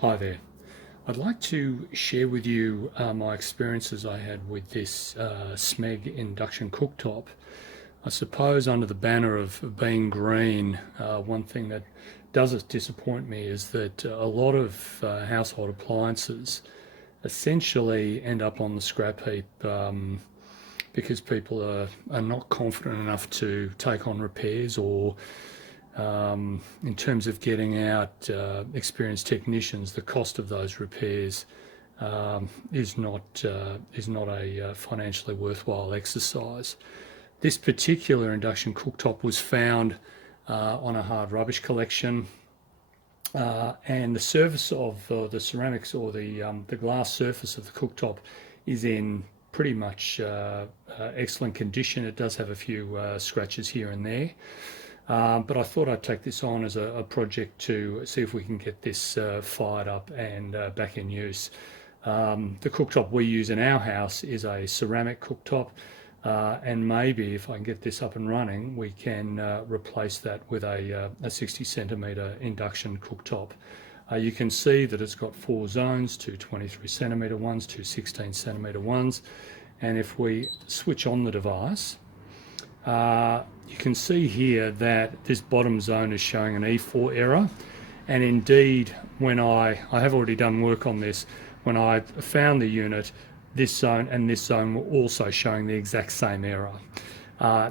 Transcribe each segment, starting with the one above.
Hi there. I'd like to share with you my experiences I had with this Smeg Induction Cooktop. I suppose under the banner of being green, one thing that does disappoint me is that a lot of household appliances essentially end up on the scrap heap because people are not confident enough to take on repairs, or in terms of getting out experienced technicians, the cost of those repairs is not a financially worthwhile exercise. This particular induction cooktop was found on a hard rubbish collection, and the surface of the ceramics, or the glass surface of the cooktop, is in pretty much excellent condition. It does have a few scratches here and there. But I thought I'd take this on as a project to see if we can get this fired up and back in use. The cooktop we use in our house is a ceramic cooktop, and maybe if I can get this up and running, we can replace that with a 60 centimetre induction cooktop. You can see that it's got 4 zones, 2 23 centimetre ones, 2 16 centimetre ones, and if we switch on the device, you can see here that this bottom zone is showing an E4 error, and indeed when I have already done work on this, when I found the unit, this zone and this zone were also showing the exact same error.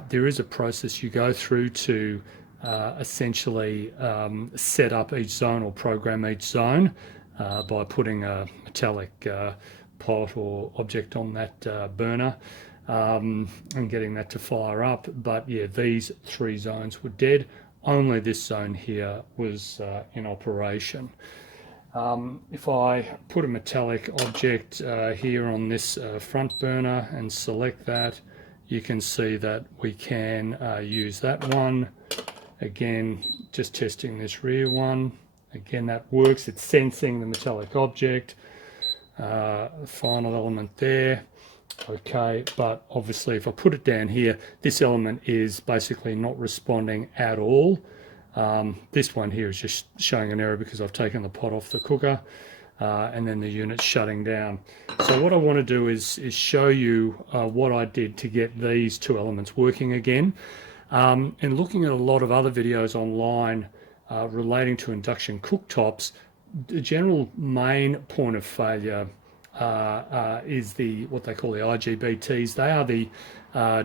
There is a process you go through to essentially set up each zone or program each zone by putting a metallic pot or object on that burner. And getting that to fire up. But yeah, these 3 zones were dead. Only this zone here was in operation. If I put a metallic object here on this front burner and select that, you can see that we can use that one. Again, just testing this rear one. Again, that works. It's sensing the metallic object. Final element there. Okay, but obviously if I put it down here, this element is basically not responding at all. This one here is just showing an error because I've taken the pot off the cooker, and then the unit's shutting down. So what I want to do is show you what I did to get these 2 elements working again. And looking at a lot of other videos online relating to induction cooktops, the general main point of failure is what they call the IGBTs. They are the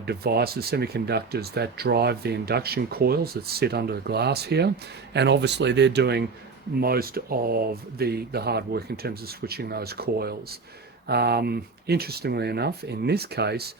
devices, semiconductors, that drive the induction coils that sit under the glass here, and obviously they're doing most of the hard work in terms of switching those coils. Interestingly enough, in this case,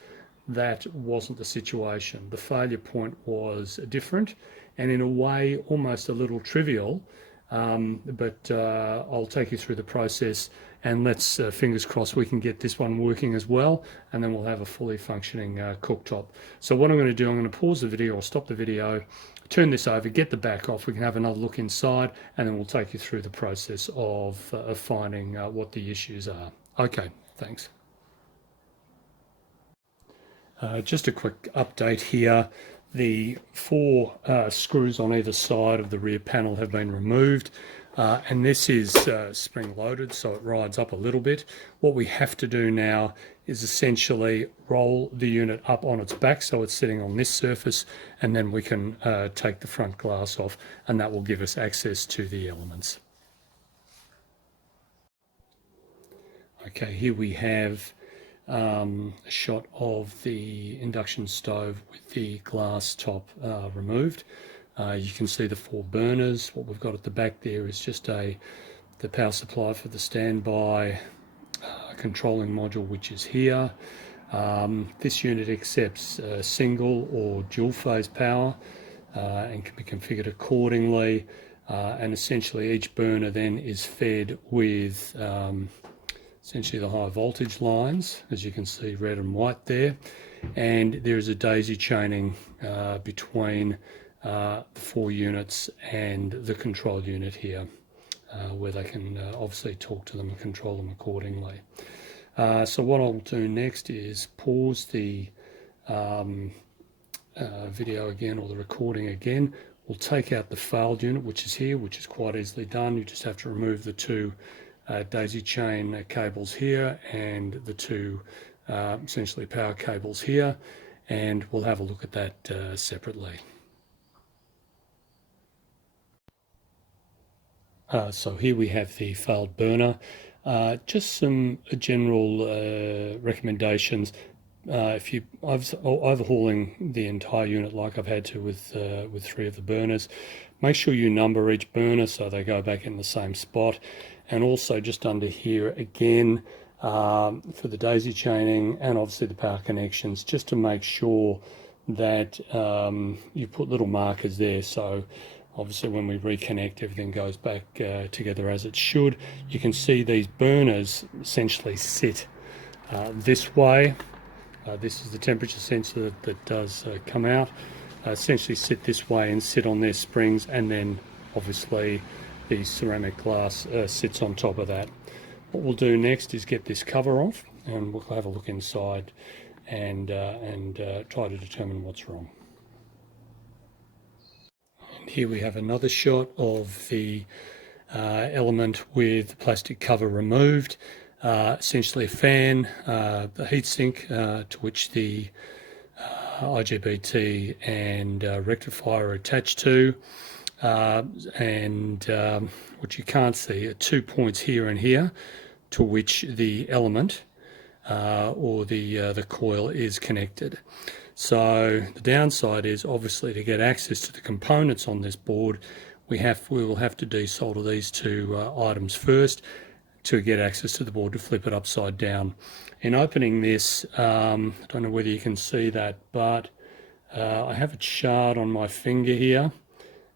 that wasn't the situation. The failure point was different, and in a way almost a little trivial. But I'll take you through the process, and let's fingers crossed we can get this one working as well, and then we'll have a fully functioning cooktop. So what I'm going to do, I'm going to pause the video or stop the video, turn this over, get the back off, we can have another look inside, and then we'll take you through the process of finding what the issues are. Okay, thanks. Just a quick update here. The 4 screws on either side of the rear panel have been removed, and this is spring-loaded, so it rides up a little bit. What we have to do now is essentially roll the unit up on its back so it's sitting on this surface, and then we can take the front glass off, and that will give us access to the elements. Okay, here we have a shot of the induction stove with the glass top removed. You can see the 4 burners. What we've got at the back there is just the power supply for the standby controlling module, which is here. This unit accepts single or dual phase power and can be configured accordingly, and essentially each burner then is fed with essentially the high voltage lines, as you can see, red and white there, and there is a daisy chaining between the 4 units and the control unit here, where they can obviously talk to them and control them accordingly. So what I'll do next is pause the video again, or the recording again. we'll take out the failed unit, which is here, which is quite easily done. You just have to remove the two daisy chain cables here and the two essentially power cables here, and we'll have a look at that separately. So here we have the failed burner. Just some general recommendations. If you overhauling the entire unit like I've had to with 3 of the burners, make sure you number each burner so they go back in the same spot. And also just under here again, for the daisy chaining and obviously the power connections, just to make sure that you put little markers there, so obviously when we reconnect everything goes back together as it should. You can see these burners essentially sit this way. This is the temperature sensor that does come out. Essentially sit this way and sit on their springs, and then obviously the ceramic glass sits on top of that. What we'll do next is get this cover off, and we'll have a look inside and try to determine what's wrong. And here we have another shot of the element with the plastic cover removed. Essentially a fan, the heatsink to which the IGBT and rectifier are attached to, and what you can't see are 2 points here and here to which the element or the coil is connected. So the downside is obviously to get access to the components on this board, we will have to desolder these two items first to get access to the board to flip it upside down. In opening this, I don't know whether you can see that, but I have a shard on my finger here,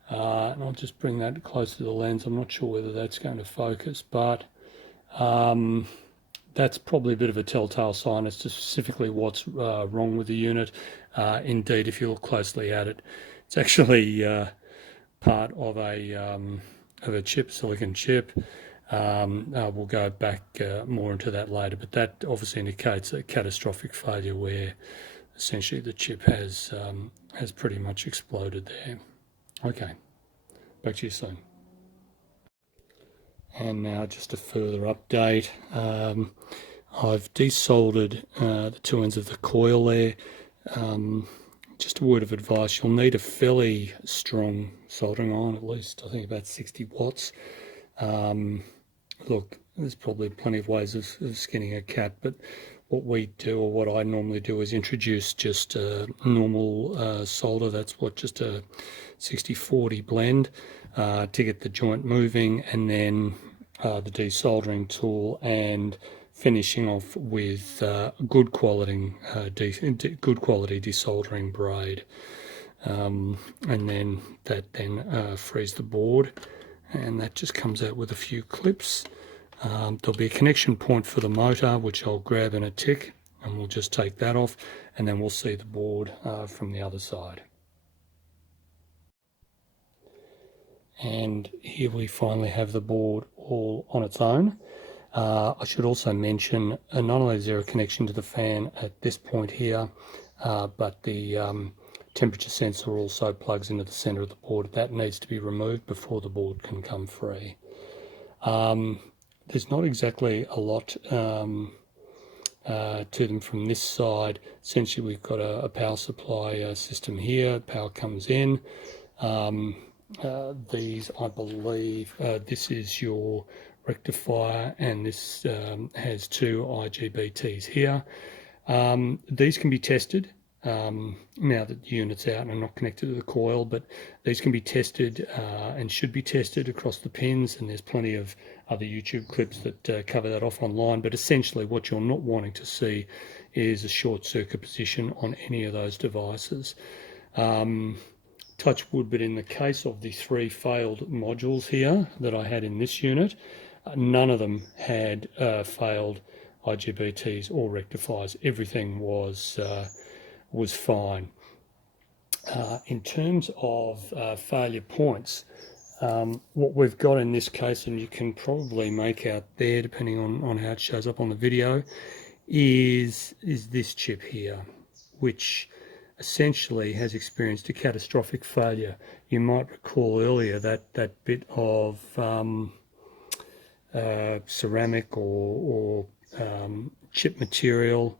and I'll just bring that close to the lens. I'm not sure whether that's going to focus, but that's probably a bit of a telltale sign as to specifically what's wrong with the unit. Indeed, if you look closely at it, it's actually part of a chip, silicon chip. We'll go back more into that later, but that obviously indicates a catastrophic failure where essentially the chip has pretty much exploded there. Okay, back to you soon. And now just a further update. I've desoldered the two ends of the coil there. Just a word of advice, you'll need a fairly strong soldering iron, at least I think about 60 watts. Look, there's probably plenty of ways of skinning a cat, but what we do, or what I normally do, is introduce just a normal solder. That's what, just a 60-40 blend to get the joint moving, and then the desoldering tool, and finishing off with good quality desoldering braid, and then that frees the board. And that just comes out with a few clips. There'll be a connection point for the motor, which I'll grab in a tick, and we'll just take that off, and then we'll see the board from the other side. And here we finally have the board all on its own. I should also mention, not only is there a connection to the fan at this point here, but the temperature sensor also plugs into the center of the board. That needs to be removed before the board can come free. There's not exactly a lot to them from this side. Essentially, we've got a power supply system here. Power comes in. These, I believe, this is your rectifier, and this has two IGBTs here. These can be tested. Now that the unit's out and not connected to the coil, but these can be tested and should be tested across the pins, and there's plenty of other YouTube clips that cover that off online. But essentially what you're not wanting to see is a short circuit position on any of those devices. Touch wood, but in the case of the 3 failed modules here that I had in this unit, none of them had failed IGBTs or rectifiers. Everything was fine. In terms of failure points, what we've got in this case, and you can probably make out there depending on how it shows up on the video, is this chip here, which essentially has experienced a catastrophic failure. You might recall earlier that bit of ceramic or chip material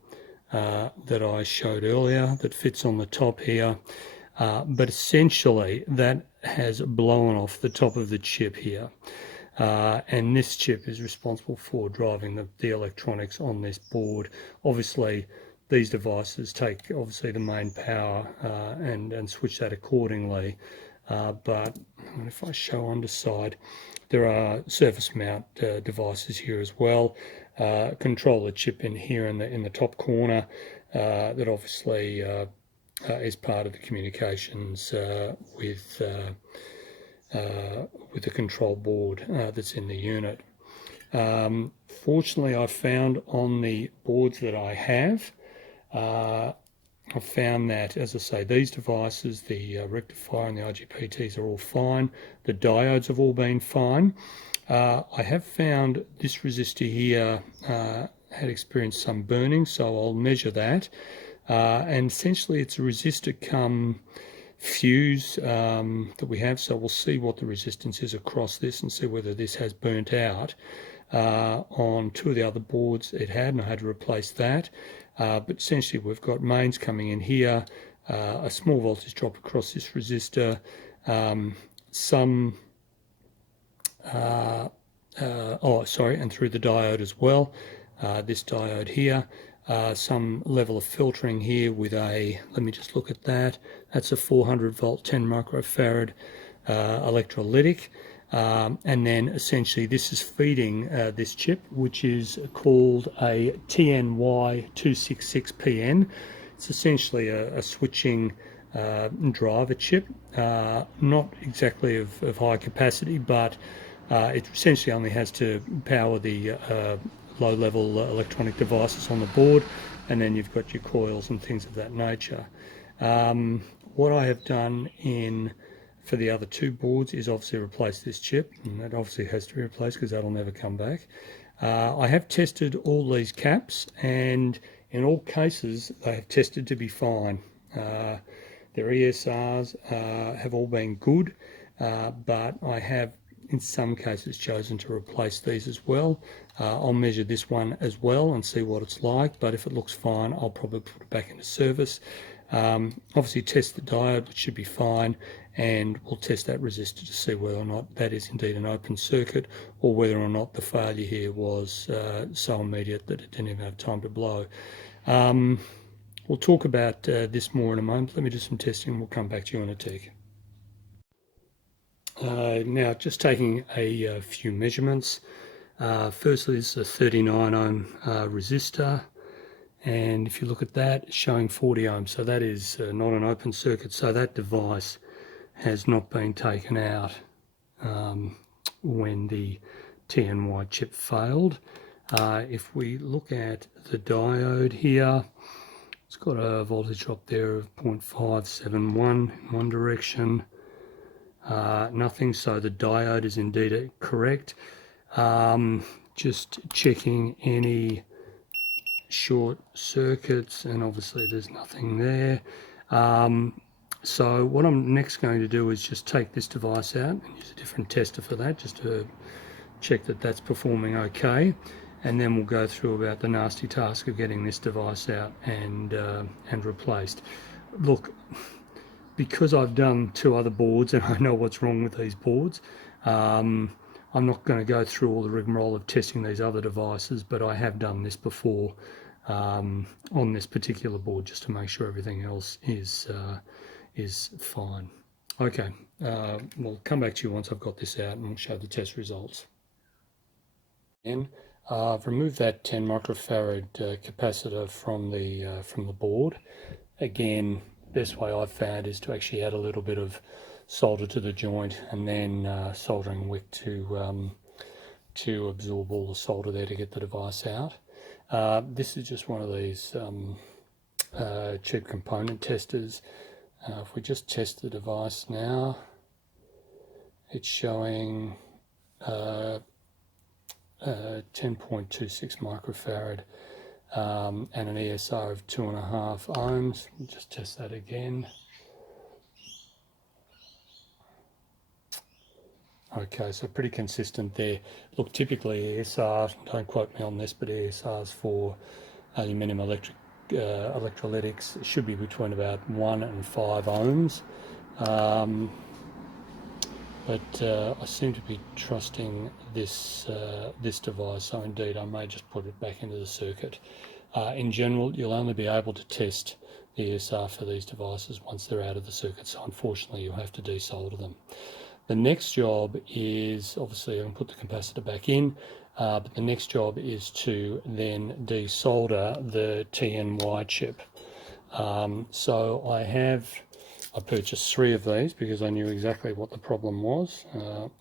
that I showed earlier that fits on the top here, but essentially that has blown off the top of the chip here. And this chip is responsible for driving the electronics on this board. Obviously, these devices take obviously the main power and switch that accordingly. But if I show underside, there are surface mount devices here as well. Controller chip in here in the top corner that obviously is part of the communications with the control board that's in the unit. Fortunately, I found on the boards that I have, I've found that, as I say, these devices, the rectifier and the IGBTs are all fine. The diodes have all been fine. I have found this resistor here had experienced some burning, so I'll measure that. And essentially it's a resistor come fuse that we have, so we'll see what the resistance is across this and see whether this has burnt out. On two of the other boards it had, and I had to replace that. But essentially we've got mains coming in here, a small voltage drop across this resistor, and through the diode as well, this diode here. Some level of filtering here with a, let me just look at that, that's a 400 volt 10 microfarad electrolytic, and then essentially this is feeding this chip, which is called a TNY266PN. It's essentially a switching driver chip, not exactly of high capacity, but it essentially only has to power the low-level electronic devices on the board, and then you've got your coils and things of that nature. What I have done for the other two boards is obviously replace this chip, and that obviously has to be replaced because that'll never come back. I have tested all these caps, and in all cases they have tested to be fine. Their ESRs have all been good, but I have in some cases chosen to replace these as well. I'll measure this one as well and see what it's like, but if it looks fine I'll probably put it back into service. Obviously test the diode, which should be fine, and we'll test that resistor to see whether or not that is indeed an open circuit, or whether or not the failure here was so immediate that it didn't even have time to blow. We'll talk about this more in a moment. Let me do some testing and we'll come back to you in a tick. Now just taking a few measurements. Firstly, this is a 39 ohm resistor, and if you look at that, it's showing 40 ohms, so that is not an open circuit, so that device has not been taken out when the TNY chip failed. If we look at the diode here, it's got a voltage drop there of 0.571 in one direction. Nothing, so the diode is indeed correct. Just checking any short circuits, and obviously there's nothing there. So what I'm next going to do is just take this device out and use a different tester for that, just to check that that's performing okay, and then we'll go through about the nasty task of getting this device out and replaced. Look, because I've done two other boards and I know what's wrong with these boards, I'm not going to go through all the rigmarole of testing these other devices, but I have done this before on this particular board, just to make sure everything else is fine. Okay, we'll come back to you once I've got this out and we'll show the test results. And I've removed that 10 microfarad capacitor from the board. Again, best way I've found is to actually add a little bit of solder to the joint and then soldering wick to absorb all the solder there to get the device out. This is just one of these cheap component testers. If we just test the device now, it's showing 10.26 microfarad and an ESR of 2.5 ohms. We'll just test that again. Okay, so pretty consistent there. Look, typically ESR, don't quote me on this, but ESRs for aluminium electrolytics should be between about 1 and 5 ohms. But I seem to be trusting this this device, so indeed I may just put it back into the circuit. In general, you'll only be able to test the ESR for these devices once they're out of the circuit, so unfortunately you'll have to desolder them. The next job is, obviously I can put the capacitor back in, but the next job is to then desolder the TNY chip. So I purchased 3 of these because I knew exactly what the problem was,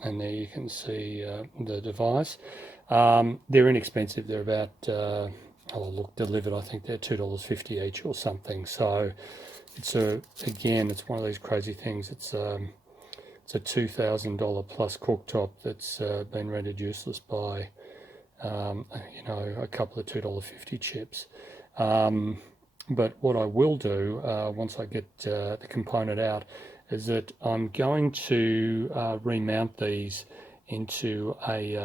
and there you can see the device. They're inexpensive. They're about, oh look, delivered, I think they're $2.50 each or something. So it's again, it's one of these crazy things. It's a $2,000 plus cooktop that's been rendered useless by, you know, a couple of $2.50 chips. But what I will do once I get the component out is that I'm going to remount these into a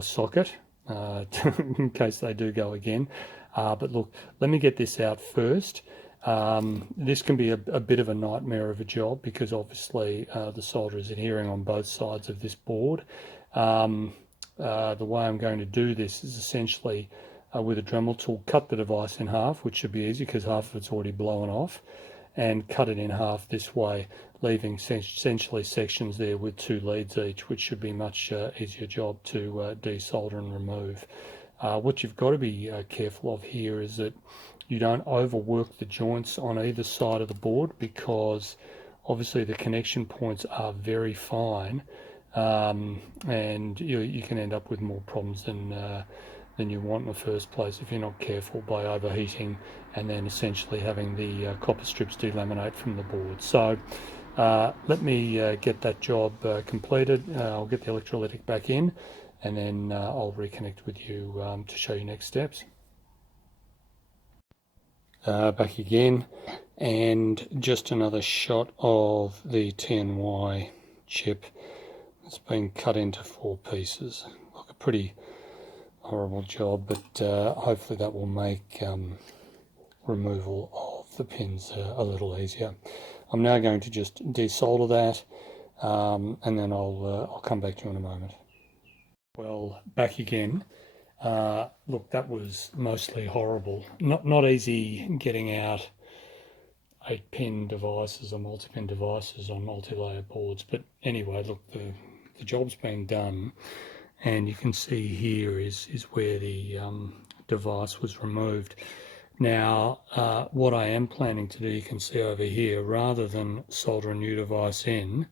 socket in case they do go again. But look, let me get this out first. This can be a bit of a nightmare of a job because obviously the solder is adhering on both sides of this board. The way I'm going to do this is essentially with a Dremel tool, cut the device in half, which should be easy because half of it's already blown off, and cut it in half this way, leaving essentially sections there with 2 leads each, which should be much easier job to desolder and remove. What you've got to be careful of here is that you don't overwork the joints on either side of the board, because obviously the connection points are very fine, and you can end up with more problems than you want in the first place if you're not careful, by overheating and then essentially having the copper strips delaminate from the board. So let me get that job completed. I'll get the electrolytic back in, and then I'll reconnect with you to show you next steps. Back again, and just another shot of the TNY chip. It's been cut into 4 pieces. Look, a pretty horrible job, but hopefully that will make removal of the pins a little easier. I'm now going to just desolder that, and then I'll come back to you in a moment. Well, back again. Look, that was mostly horrible. Not easy getting out 8-pin devices or multi-pin devices on multi-layer boards, but anyway, look, the job's been done. And you can see here is where the device was removed. Now, what I am planning to do, you can see over here, rather than solder a new device in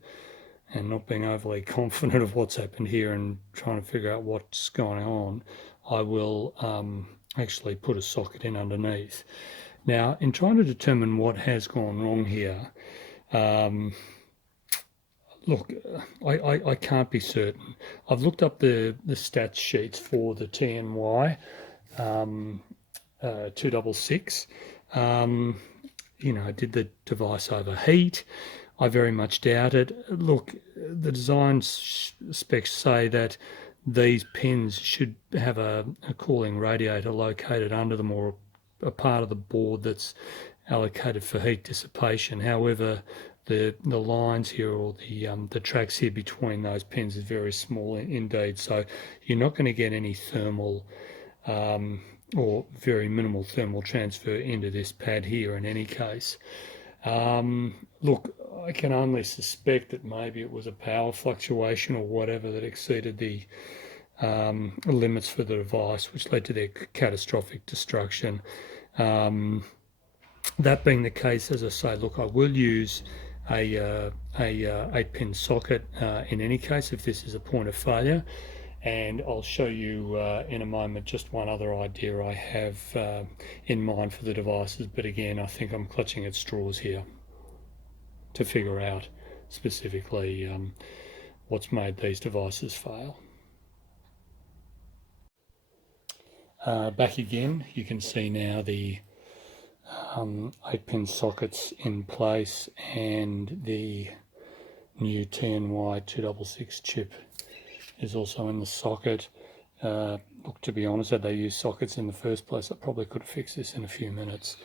and not being overly confident of what's happened here and trying to figure out what's going on, I will actually put a socket in underneath. Now, in trying to determine what has gone wrong here, look, I can't be certain. I've looked up the stats sheets for the TNY 266. You know, did the device overheat? I very much doubt it. Look, the design specs say that these pins should have a cooling radiator located under them, or a part of the board that's allocated for heat dissipation. However, the lines here, or the tracks here between those pins, is very small indeed, so you're not going to get any thermal or very minimal thermal transfer into this pad here in any case. Look, I can only suspect that maybe it was a power fluctuation or whatever that exceeded the limits for the device, which led to their catastrophic destruction. That being the case, as I say, look, I will use a 8-pin socket in any case if this is a point of failure, and I'll show you in a moment just one other idea I have in mind for the devices, but again, I think I'm clutching at straws here to figure out specifically what's made these devices fail. Back again, you can see now the 8-pin sockets in place, and the new TNY 266 chip is also in the socket. Look, to be honest, had they used sockets in the first place, I probably could have fixed this in a few minutes.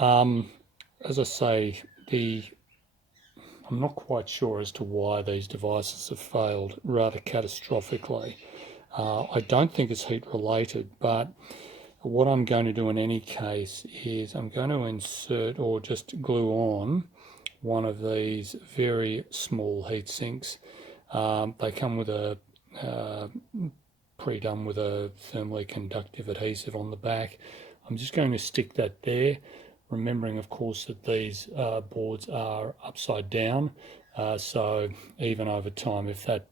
As I say, I'm not quite sure as to why these devices have failed rather catastrophically. I don't think it's heat related, but what I'm going to do in any case is I'm going to insert or just glue on one of these very small heat sinks. They come with a pre-done with a thermally conductive adhesive on the back. I'm just going to stick that there, remembering of course that these boards are upside down, so even over time, if that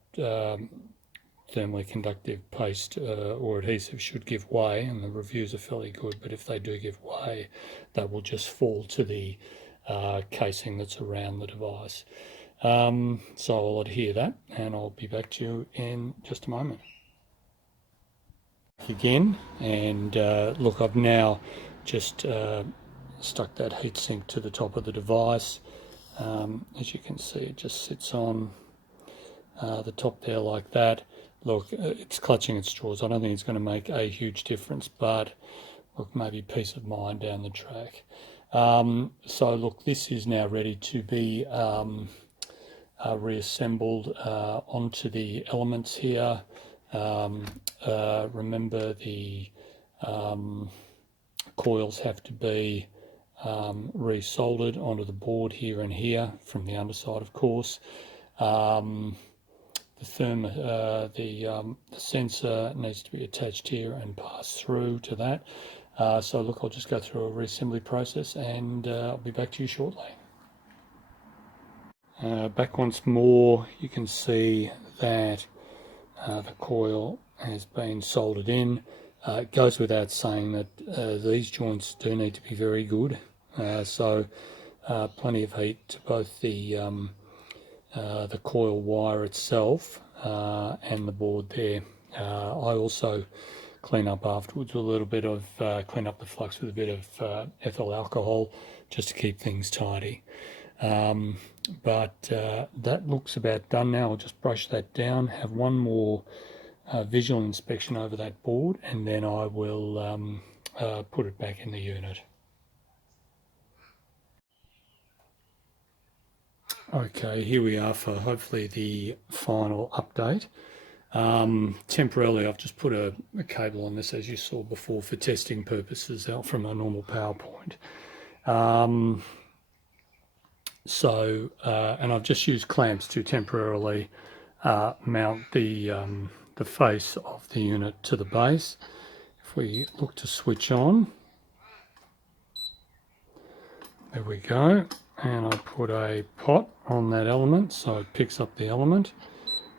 thermally conductive paste or adhesive should give way, and the reviews are fairly good, but if they do give way, that will just fall to the casing that's around the device. So I'll adhere that, and I'll be back to you in just a moment. Again, and look, I've now just stuck that heatsink to the top of the device. As you can see, it just sits on the top there like that. Look, it's clutching at straws. I don't think it's going to make a huge difference, but look, maybe peace of mind down the track. So look, this is now ready to be reassembled onto the elements here. Remember, the coils have to be resoldered onto the board here and here from the underside, of course. The sensor needs to be attached here and pass through to that. So look, I'll just go through a reassembly process, and I'll be back to you shortly. Back once more, you can see that the coil has been soldered in. It goes without saying that these joints do need to be very good, so plenty of heat to both the coil wire itself and the board there. I also clean up afterwards with a little bit of clean up the flux with a bit of ethyl alcohol, just to keep things tidy. But that looks about done now. I'll just brush that down, have one more visual inspection over that board, and then I will put it back in the unit. Okay, here we are for hopefully the final update. Temporarily, I've just put a cable on this, as you saw before, for testing purposes out from a normal PowerPoint. And I've just used clamps to temporarily mount the face of the unit to the base. If we look to switch on, there we go. And I put a pot on that element so it picks up the element,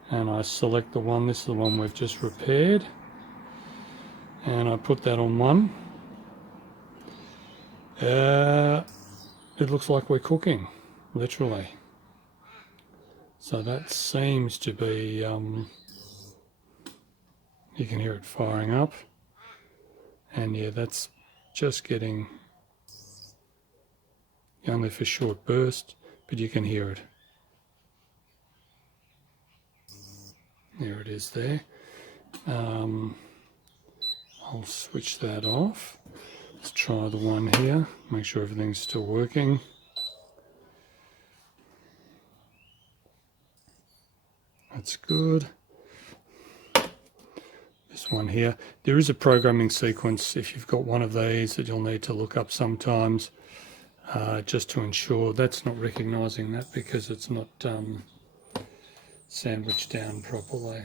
and I select the one. This is the one we've just repaired, and I put that on one. It looks like we're cooking, literally. So that seems to be, you can hear it firing up, and yeah, that's just getting, only for short burst, but you can hear it. There it is there. I'll switch that off. Let's try the one here, make sure everything's still working. That's good. This one here. There is a programming sequence, if you've got one of these, that you'll need to look up sometimes, just to ensure. That's not recognising that because it's not sandwiched down properly.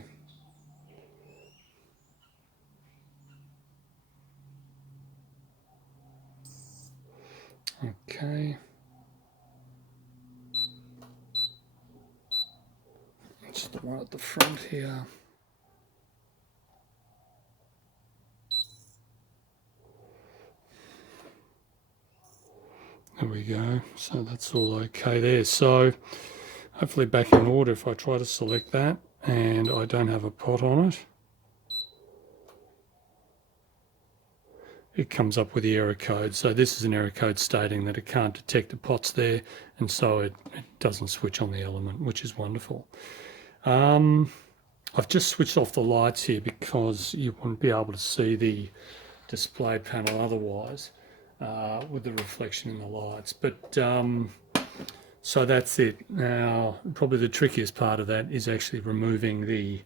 Okay. It's the one at the front here. There we go. So that's all okay there. So hopefully back in order. If I try to select that and I don't have a pot on it. it comes up with the error code. So this is an error code stating that it can't detect the pots there, and so it doesn't switch on the element, which is wonderful. I've just switched off the lights here because you wouldn't be able to see the display panel otherwise with the reflection in the lights. But so that's it. Now, probably the trickiest part of that is actually removing the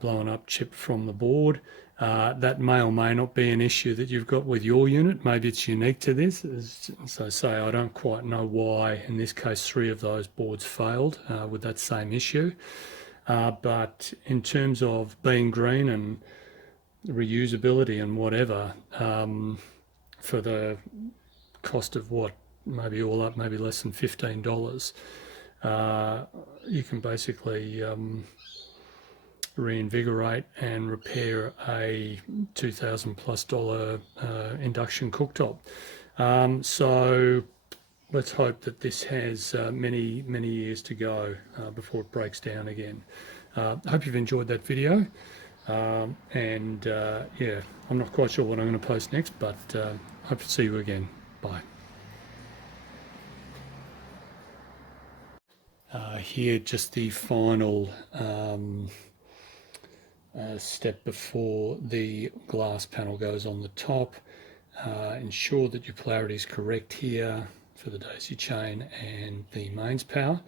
blown up chip from the board. That may or may not be an issue that you've got with your unit. Maybe it's unique to this. So say I don't quite know why in this case 3 of those boards failed with that same issue. But in terms of being green and reusability and whatever, for the cost of what, maybe all up, maybe less than $15, you can basically reinvigorate and repair a $2,000+ induction cooktop. So let's hope that this has many years to go before it breaks down again. Hope you've enjoyed that video, and yeah, I'm not quite sure what I'm going to post next, but hope to see you again. Bye. Here, just the final step before the glass panel goes on the top. Ensure that your polarity is correct here for the daisy chain and the mains power.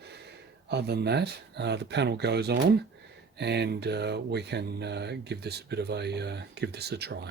Other than that, the panel goes on, and we can give this a bit of a give this a try.